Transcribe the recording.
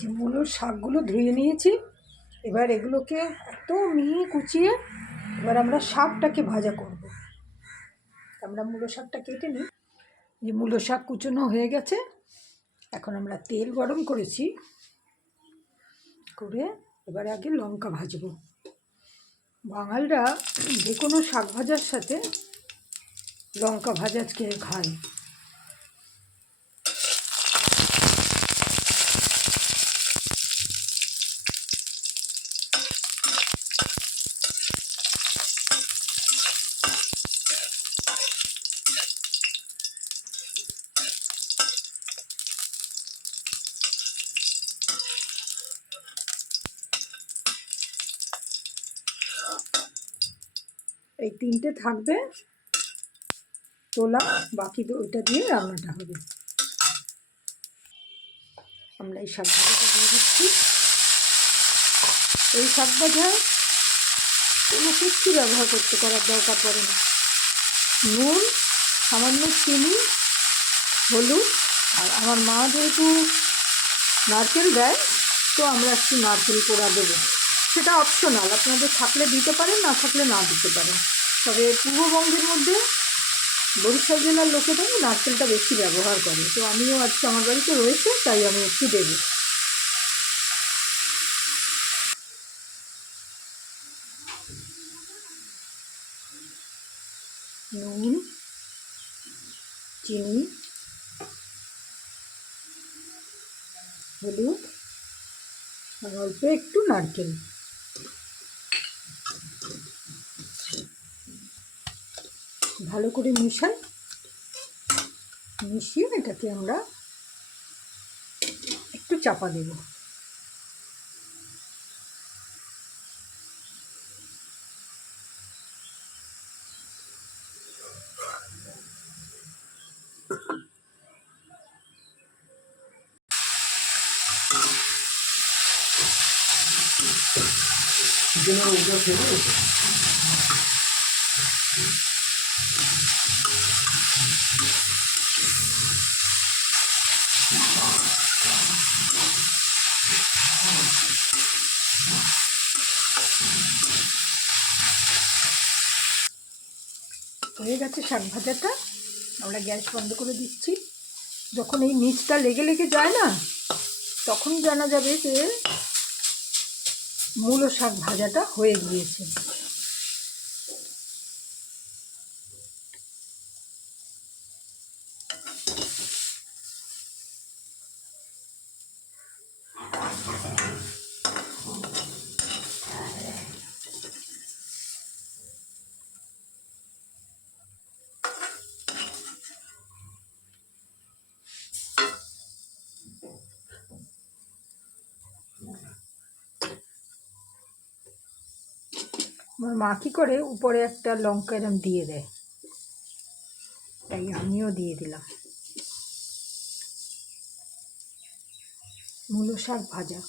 যে মূলোর শাকগুলো ধুয়ে নিয়েছি। এবার এগুলোকে এত মিহি কুচিয়ে এবার আমরা শাকটাকে ভাজা করব। আমরা মূলো শাকটা কেটে নিই। যে মূলো শাক কুচনো হয়ে গেছে, এখন আমরা তেল গরম করেছি করে এবারে আগে লঙ্কা ভাজবো। বাঙালরা যে কোনো শাক ভাজার সাথে লঙ্কা ভাজা খেয়ে খায়। এই তিনটে থাকবে তোলা, বাকি ওইটা দিয়ে রান্নাটা হবে। আমরা এই শাক ভাজাটা দিয়ে দিচ্ছি। এই শাক ভাজা কোনো কিচ্ছু ব্যবহার করার দরকার পড়ে না। নুন, সামান্য চিনি, হলুদ, আর আমার মা যেহেতু নারকেল দেয় তো আমরা একটু নারকেল কোড়া দেবো। সেটা অপশনাল, আপনাদের থাকলে দিতে পারেন, না থাকলে না দিতে পারেন। তবে পূর্ববঙ্গের মধ্যে বরিশাল জেলার লোকেরা নারকেলটা বেশি ব্যবহার করে, তো আমিও আজকে আমার বাড়িতে রয়েছে তাই আমি একটু দেবো। নুন, চিনি, হলুদ আর অল্প একটু নারকেল। ভালো করে মিশিয়ে এটাকে আমরা একটু চাপা দেব। হয়ে গেছে শাক ভাজাটা, আমরা গ্যাস বন্ধ করে দিচ্ছি। যখন এই নিচটা লেগে লেগে যায় না, তখন জানা যাবে যে মূলো শাক ভাজাটা হয়ে গিয়েছে। আমার মা কী করে উপরে একটা লঙ্কা এরম দিয়ে দেয়, তাই আমিও দিয়ে দিলাম। মূলো শাক ভাজা।